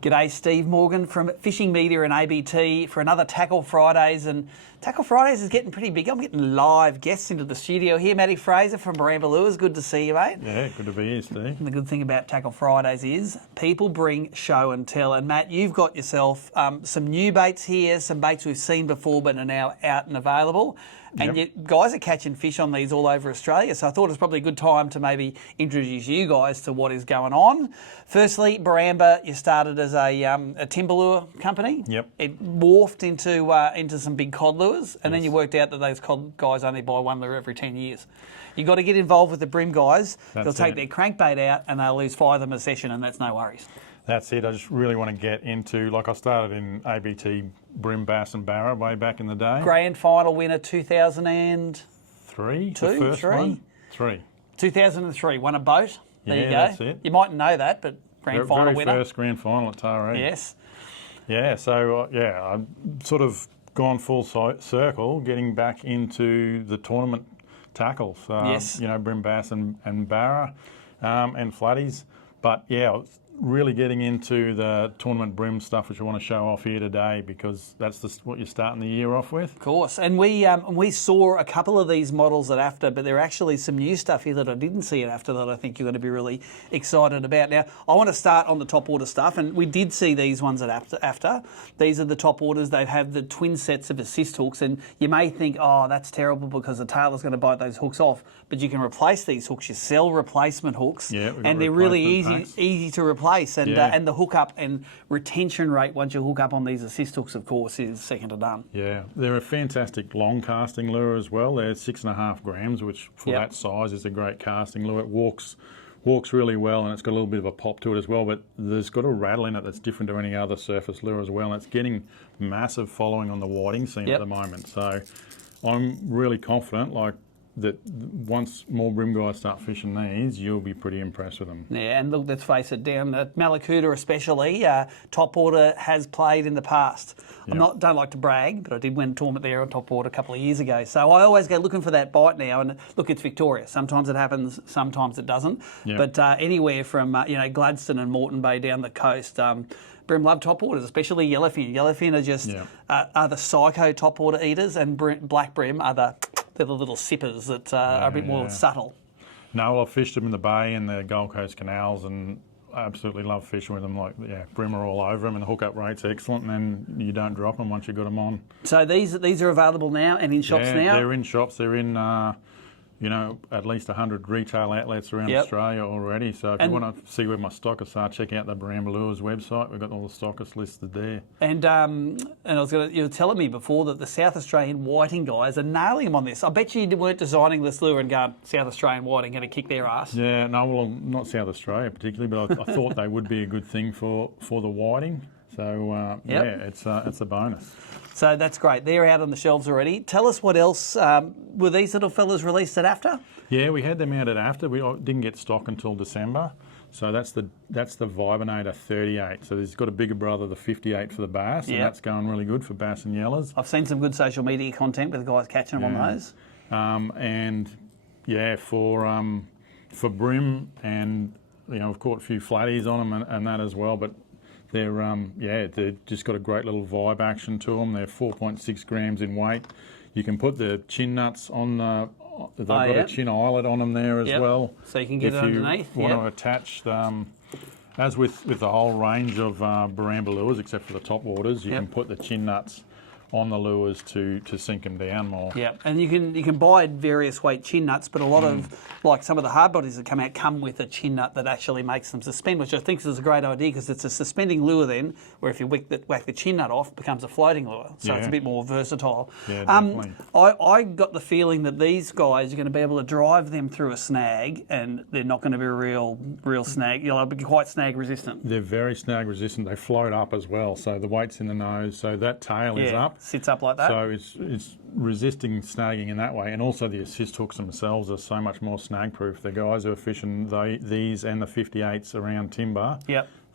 G'day, Steve Morgan from Fishing Media and ABT for another Tackle Fridays. And Tackle Fridays is getting pretty big. I'm getting live guests into the studio here. Matty Fraser from Barambah. Good to see you, mate. Yeah, good to be here, Steve. And the good thing about Tackle Fridays is people bring show and tell. And Matt, you've got yourself some new baits here, some baits we've seen before but are now out and available. And you guys are catching fish on these all over Australia, so I thought it was probably a good time to maybe introduce you guys to what is going on. Firstly, Barambah, you started as a timber lure company. Yep. It morphed into some big cod lures, and then you worked out that those cod guys only buy one lure every 10 years. You've got to get involved with the bream guys. They'll take their crankbait out and they'll lose 5 of them a session, and that's no worries. That's it. I just really want to get into, like I started in ABT bream, bass and barra way back in the day. Grand final winner 2003? The first one? 2003, won a boat. There you go. That's it. You mightn't know that, but grand final winner. Very first grand final at Taree. Yes. Yeah, so I've sort of gone full circle, getting back into the tournament tackles. Yes. Bream, bass and barra and flatties. But yeah, really getting into the tournament bream stuff, which I want to show off here today, because that's what you're starting the year off with. Of course, and we saw a couple of these models at AFTA, but there are actually some new stuff here that I didn't see at AFTA that I think you're going to be really excited about. Now, I want to start on the top water stuff, and we did see these ones at AFTA. These are the top waters. They have the twin sets of assist hooks, and you may think, oh, that's terrible because the tailor's going to bite those hooks off, but you can replace these hooks. You sell replacement hooks, and they're really easy to replace. And the hookup and retention rate once you hook up on these assist hooks, of course, is second to none. Yeah, they're a fantastic long casting lure as well. They're 6.5 grams, which for that size is a great casting lure. It walks really well, and it's got a little bit of a pop to it as well, but there's got a rattle in it that's different to any other surface lure as well, and it's getting massive following on the whiting scene at the moment. So I'm really confident, that once more bream guys start fishing these, you'll be pretty impressed with them. Yeah, and look, let's face it, down at Malakuta especially, topwater has played in the past. Don't like to brag, but I did win a tournament there on topwater a couple of years ago. So I always go looking for that bite now, and look, it's Victoria. Sometimes it happens, sometimes it doesn't. But anywhere from Gladstone and Moreton Bay down the coast, bream love topwaters, especially yellowfin. Yellowfin are just are the psycho topwater eaters, and black bream are they're the little sippers that are a bit more subtle. No, I've fished them in the bay and the Gold Coast canals, and I absolutely love fishing with them. Bream are all over them, and the hookup rate's excellent, and then you don't drop them once you've got them on. So these are available now and in shops now? They're in shops. They're in at least 100 retail outlets around Australia already. So if you want to see where my stockists are, check out the Barambah Lures website. We've got all the stockists listed there. And you were telling me before that the South Australian whiting guys are nailing them on this. I bet you weren't designing this lure and going, South Australian whiting going to kick their ass. Yeah, no, well, not South Australia particularly, but I thought they would be a good thing for the whiting. So it's a bonus. So that's great. They're out on the shelves already. Tell us what else. Were these little fellas released at AFTA? Yeah, we had them out at AFTA. We didn't get stock until December. So that's the Vibinator 38. So there's got a bigger brother, the 58 for the bass, and that's going really good for bass and yellers. I've seen some good social media content with the guys catching them on those. For bream, and I've caught a few flatties on them and that as well, but they've just got a great little vibe action to them. They're 4.6 grams in weight. You can put the chin nuts on they've got a chin eyelet on them there as well. So you can get it underneath. If you want to attach as with the whole range of Barambah lures, except for the top waters, you can put the chin nuts on the lures to sink them down more. Yeah, and you can buy various weight chin nuts, but a lot of, like some of the hard bodies that come out, come with a chin nut that actually makes them suspend, which I think is a great idea because it's a suspending lure then, where if you whack the chin nut off, it becomes a floating lure. So it's a bit more versatile. Yeah, definitely. I got the feeling that these guys are going to be able to drive them through a snag, and they're not going to be a real snag. They'll be quite snag resistant. They're very snag resistant. They float up as well, so the weight's in the nose, so that tail is up. Sits up like that. So it's resisting snagging in that way, and also the assist hooks themselves are so much more snag proof. The guys who are fishing these and the 58s around timber,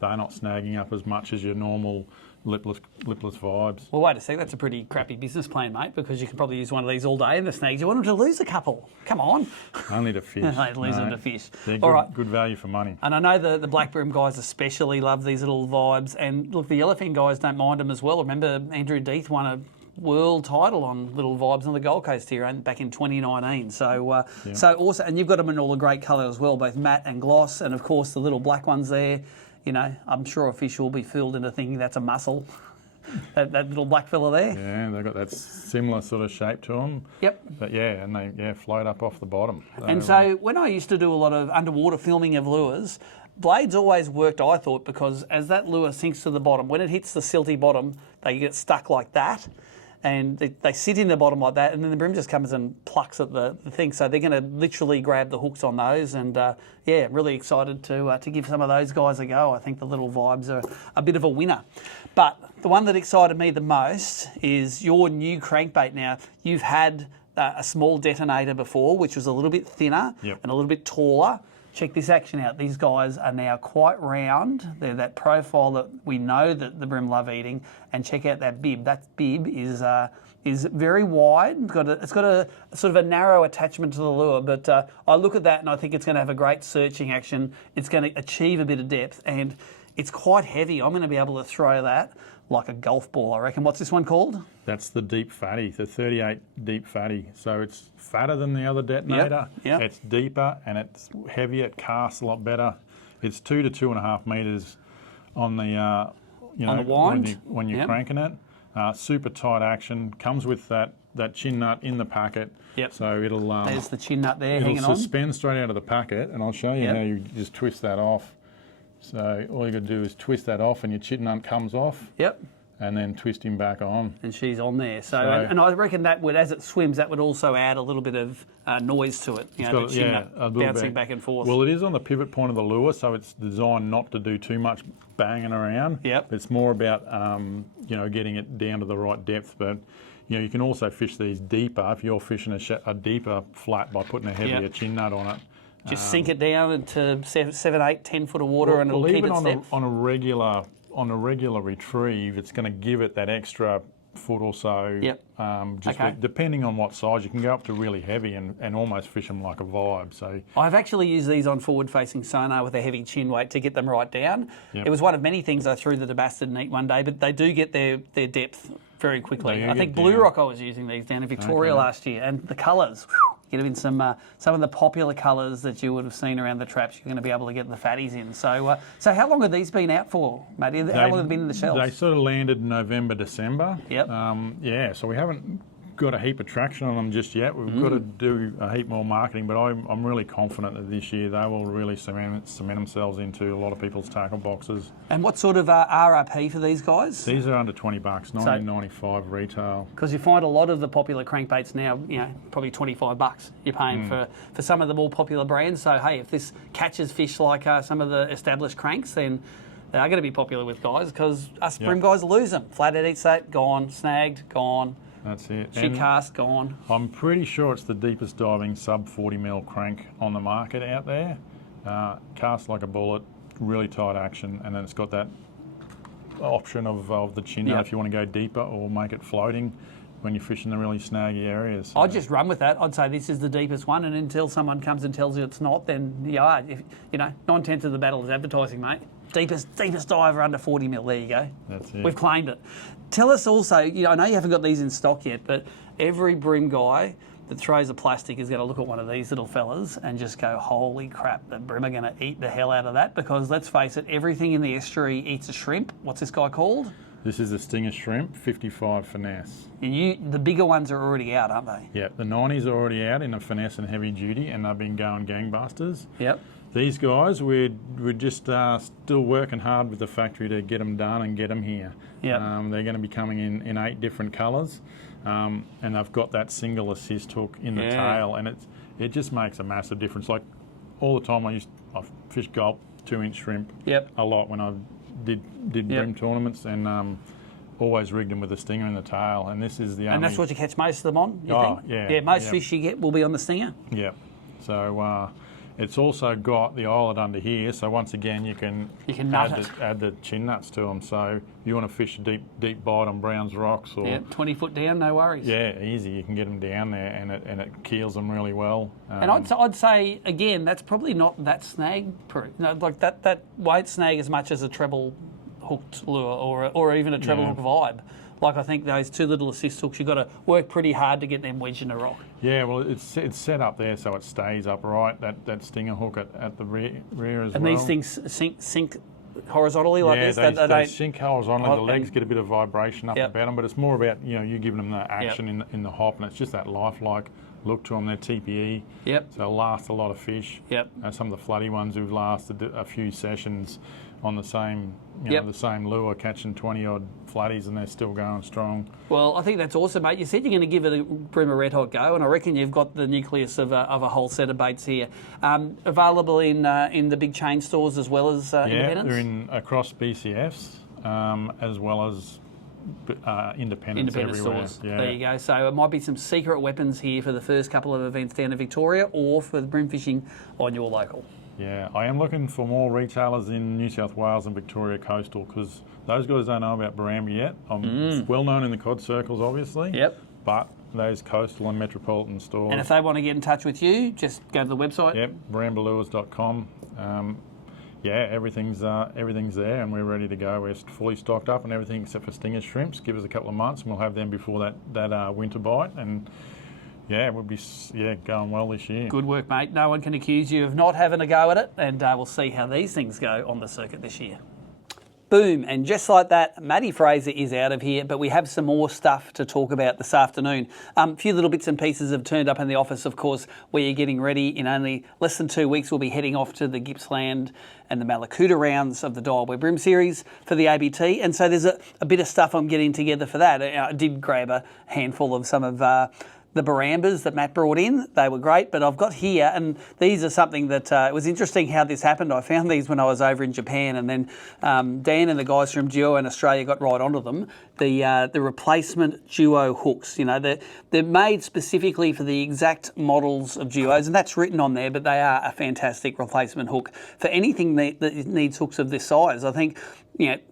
they're not snagging up as much as your normal lipless vibes. Well, wait a sec, that's a pretty crappy business plan, mate, because you can probably use one of these all day in the snags. You want them to lose a couple. Come on. Only to fish. They lose them to fish. They're All good, right. good value for money. And I know the black bream guys especially love these little vibes. And look, the yellowfin guys don't mind them as well. Remember, Andrew Deeth won a world title on little vibes on the Gold Coast here back in 2019. So so awesome. And you've got them in all the great colour as well, both matte and gloss. And of course, the little black ones there, you know, I'm sure a fish will be fooled into thinking that's a mussel. That little black fella there. Yeah, they've got that similar sort of shape to them. Yep. But yeah, and they float up off the bottom. So when I used to do a lot of underwater filming of lures, blades always worked, I thought, because as that lure sinks to the bottom, when it hits the silty bottom, they get stuck like that. And they sit in the bottom like that, and then the bream just comes and plucks at the thing. So they're going to literally grab the hooks on those. And yeah, really excited to give some of those guys a go. I think the little vibes are a bit of a winner. But the one that excited me the most is your new crankbait. Now, you've had a small detonator before, which was a little bit thinner and a little bit taller. Check this action out. These guys are now quite round. They're that profile that we know that the bream love eating. And check out that bib. That bib is very wide. It's got a sort of a narrow attachment to the lure. But I look at that and I think it's going to have a great searching action. It's going to achieve a bit of depth, and it's quite heavy. I'm going to be able to throw that like a golf ball, I reckon. What's this one called? That's the deep fatty, the 38 deep fatty. So it's fatter than the other detonator. Yep. It's deeper and it's heavier. It casts a lot better. It's 2 to 2.5 metres on the on the wind when you're cranking it. Super tight action. Comes with that chin nut in the packet. Yep. So it'll there's the chin nut there hanging on. It'll suspend straight out of the packet, and I'll show you how you just twist that off. So all you got to do is twist that off, and your chin nut comes off. Yep. And then twist him back on. And she's on there. So and I reckon that would, as it swims, that would also add a little bit of noise to it. You know, the chin nut bouncing back and forth. Well, it is on the pivot point of the lure, so it's designed not to do too much banging around. Yep. It's more about getting it down to the right depth. But you can also fish these deeper if you're fishing a deeper flat by putting a heavier chin nut on it. Just sink it down into 7, 8, 10 foot of water, and it'll keep its depth. On a regular retrieve, it's going to give it that extra foot or so. Yep. Depending on what size, you can go up to really heavy and almost fish them like a vibe. So I've actually used these on forward-facing sonar with a heavy chin weight to get them right down. Yep. It was one of many things I threw that the bass didn't eat one day, but they do get their depth very quickly. I think Blue Rock I was using these down in Victoria last year, and the colours. Get them in some of the popular colours that you would have seen around the traps. You're going to be able to get the fatties in. So, so how long have these been out for, Matty? How long have they been in the shelves? They sort of landed November, December. Yep. So we haven't got a heap of traction on them just yet. We've got to do a heap more marketing, but I'm really confident that this year they will really cement themselves into a lot of people's tackle boxes. And what sort of RRP for these guys? These are under $20, $19.95 retail. Because you find a lot of the popular crankbaits now, probably $25 you're paying for some of the more popular brands. So hey, if this catches fish like some of the established cranks, then they are going to be popular with guys, because us bream guys lose them. Flathead eats that, gone. Snagged, gone. That's it. Shit cast, gone. I'm pretty sure it's the deepest diving sub 40 mil crank on the market out there. Cast like a bullet, really tight action, and then it's got that option of the chin nut if you want to go deeper or make it floating when you're fishing the really snaggy areas. So. I'd just run with that. I'd say this is the deepest one, and until someone comes and tells you it's not, then 9/10 of the battle is advertising, mate. Deepest diver under 40 mil. There you go. That's it. We've claimed it. Tell us also, I know you haven't got these in stock yet, but every bream guy that throws a plastic is going to look at one of these little fellas and just go, holy crap, the bream are going to eat the hell out of that, because let's face it, everything in the estuary eats a shrimp. What's this guy called? This is a Stinger Shrimp, 55 finesse. And the bigger ones are already out, aren't they? Yeah, the 90s are already out in a finesse and heavy duty, and they've been going gangbusters. Yep. These guys, we're just still working hard with the factory to get them done and get them here. Yep. They're going to be coming in 8 different colours, and they've got that single assist hook in the tail, and it just makes a massive difference. Like all the time I fish gulp 2-inch shrimp a lot when I did bream tournaments, and always rigged them with a stinger in the tail, and this is the only... And that's what you catch most of them on, you think? Yeah. Yeah, most fish you get will be on the stinger? Yeah. So... It's also got the eyelet under here, so once again you can add the chin nuts to them. So if you want to fish a deep bite on Brown's Rocks, or 20 foot down, no worries. Yeah, easy. You can get them down there, and it keels them really well. And I'd say again, that's probably not that snag proof. No, like that won't snag as much as a treble hooked lure or even a treble hook vibe. Like I think those two little assist hooks, you've got to work pretty hard to get them wedged in a rock. Yeah, well, it's set up there so it stays upright. That stinger hook at the rear as well. And these things sink horizontally like this. They sink horizontally. The legs get a bit of vibration up about them, but it's more about you giving them the action in the hop, and it's just that lifelike look to them. They're TPE, so they'll last a lot of fish. Some of the floody ones who've lasted a few sessions on the same the same lure, catching 20 odd floodies, and they're still going strong. Well, I think that's awesome, mate. You said you're going to give it a Bream red hot go, and I reckon you've got the nucleus of a whole set of baits here. Available in the big chain stores as well as independents? They're in across BCFs as well as independent stores. There you go. So it might be some secret weapons here for the first couple of events down in Victoria, or for the bream fishing on your local. Yeah, I am looking for more retailers in New South Wales and Victoria Coastal, because those guys don't know about Barambah yet. I'm well known in the cod circles, obviously. But those coastal and metropolitan stores. And if they want to get in touch with you, just go to the website. barambahLures.com. Everything's there, and we're ready to go. We're fully stocked up and everything except for stinger shrimps. Give us a couple of months, and we'll have them before that winter bite. And we'll be going well this year. Good work, mate. No one can accuse you of not having a go at it, and we'll see how these things go on the circuit this year. Boom, and just like that, Matty Fraser is out of here, but we have some more stuff to talk about this afternoon. A few little bits and pieces have turned up in the office, of course, where you're getting ready. In only less than 2 weeks, we'll be heading off to the Gippsland and the Malakuta rounds of the Dial Web Bream series for the ABT, and so there's a bit of stuff I'm getting together for that. I did grab a handful of some of the Barambahs that Matt brought in. They were great, but I've got here, and these are something that it was interesting how this happened. I found these when I was over in Japan, and then Dan and the guys from Duo in Australia got right onto them. The replacement Duo hooks, they're made specifically for the exact models of Duos, and that's written on there, but they are a fantastic replacement hook for anything that needs hooks of this size. I think,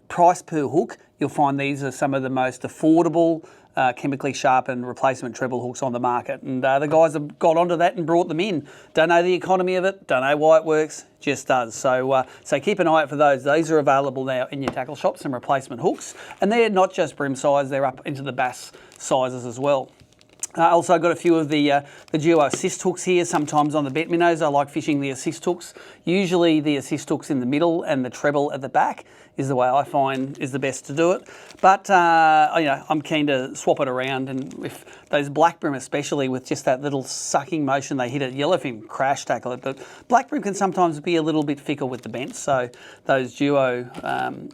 price per hook, you'll find these are some of the most affordable chemically sharpened replacement treble hooks on the market, and the guys have got onto that and brought them in. Don't know the economy of it, don't know why it works, just does. So keep an eye out for those. Those are available now in your tackle shops, some replacement hooks, and they're not just bream size, they're up into the bass sizes as well. Also got a few of the Duo assist hooks here, sometimes on the bet minnows. I like fishing the assist hooks. Usually the assist hooks in the middle and the treble at the back is the way I find is the best to do it. But I'm keen to swap it around, and if those black bream, especially with just that little sucking motion they hit it, yellowfin crash tackle it, but black bream can sometimes be a little bit fickle with the bent, so those Duo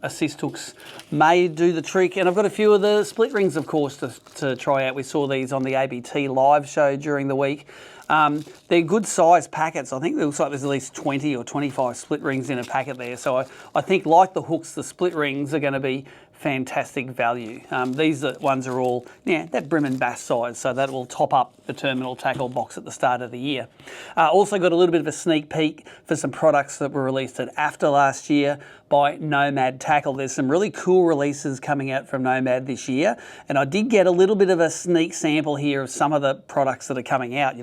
assist hooks may do the trick. And I've got a few of the split rings, of course, to try out. We saw these on the ABT live show during the week. They're good size packets. I think it looks like there's at least 20 or 25 split rings in a packet there. So I think, like the hooks, the split rings are going to be fantastic value. These ones are all that bream and bass size, so that will top up the terminal tackle box at the start of the year. Also got a little bit of a sneak peek for some products that were released at AFTA last year by Nomad Tackle. There's some really cool releases coming out from Nomad this year, and I did get a little bit of a sneak sample here of some of the products that are coming out.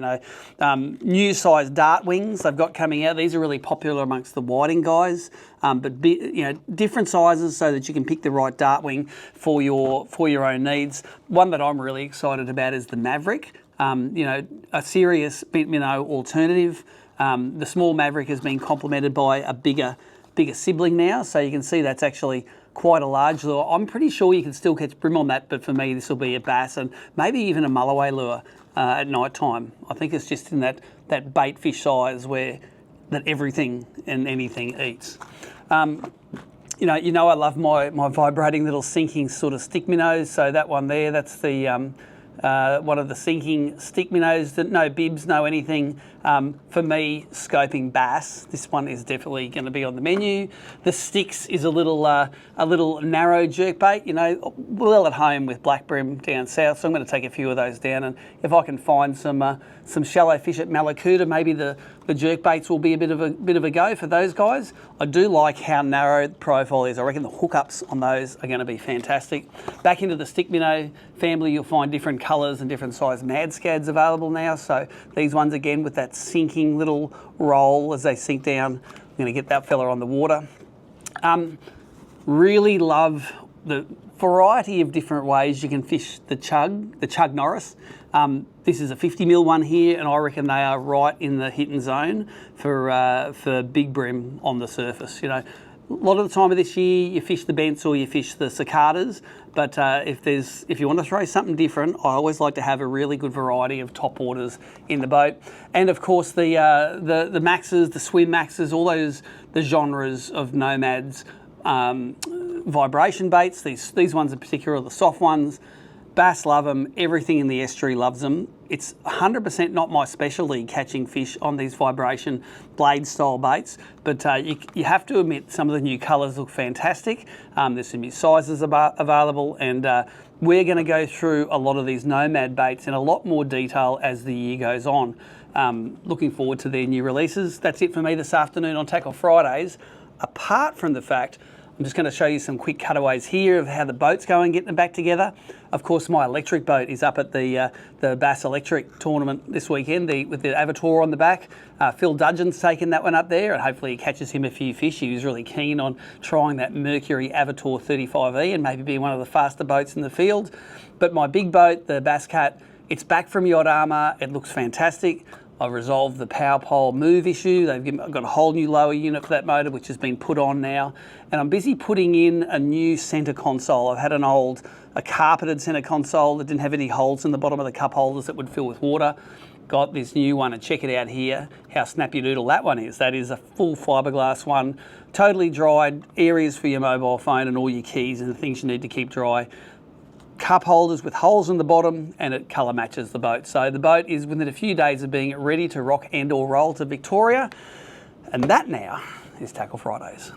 New size dart wings they've got coming out. These are really popular amongst the whiting guys, but different sizes so that you can pick the right dart wing for your own needs. One that I'm really excited about is the Maverick. A serious bent minnow alternative. The small Maverick has been complemented by a bigger sibling now, so you can see that's actually quite a large lure. I'm pretty sure you can still catch bream on that, but for me this will be a bass and maybe even a mulloway lure at night time. I think it's just in that bait fish size where that everything and anything eats. I love my vibrating little sinking sort of stick minnows. So that one there, that's the one of the sinking stick minnows. That no bibs, no anything. For me, scoping bass, this one is definitely going to be on the menu. The sticks is a little narrow jerkbait, you know, well at home with black bream down south, so I'm going to take a few of those down, and if I can find some shallow fish at Malakuta, maybe the jerkbaits will be a bit of a go for those guys. I do like how narrow the profile is. I reckon the hookups on those are going to be fantastic. Back into the stick minnow family, you'll find different colours and different size mad scads available now. So these ones again with that sinking little roll as they sink down. I'm going to get that fella on the water. Really love the variety of different ways you can fish the chug Norris. This is a 50 mil one here, and I reckon they are right in the hitting zone for big bream on the surface. You know, a lot of the time of this year you fish the bents or you fish the cicadas, but if you want to throw something different, I always like to have a really good variety of top waters in the boat, and of course the maxes, the swim maxes, all the genres of nomads. Vibration baits, these ones in particular are the soft ones. Bass love them, everything in the estuary loves them. It's 100% not my specialty catching fish on these vibration blade style baits, but you have to admit some of the new colours look fantastic. There's some new sizes available, and we're going to go through a lot of these nomad baits in a lot more detail as the year goes on. Looking forward to their new releases. That's it for me this afternoon on Tackle Fridays, apart from the fact I'm just going to show you some quick cutaways here of how the boat's going, getting them back together. Of course, my electric boat is up at the Bass Electric tournament this weekend with the Avatar on the back. Phil Dudgeon's taken that one up there, and hopefully he catches him a few fish. He was really keen on trying that Mercury Avatar 35E and maybe being one of the faster boats in the field. But my big boat, the Bass Cat, it's back from Yacht Armour. It looks fantastic. I've resolved the power pole move issue. I've got a whole new lower unit for that motor, which has been put on now. And I'm busy putting in a new centre console. I've had a carpeted centre console that didn't have any holes in the bottom of the cup holders that would fill with water. Got this new one, and check it out here, how snappy doodle that one is. That is a full fiberglass one, totally dried, areas for your mobile phone and all your keys and the things you need to keep dry. Cup holders with holes in the bottom, and it colour matches the boat. So the boat is within a few days of being ready to rock and or roll to Victoria. And that now is Tackle Fridays.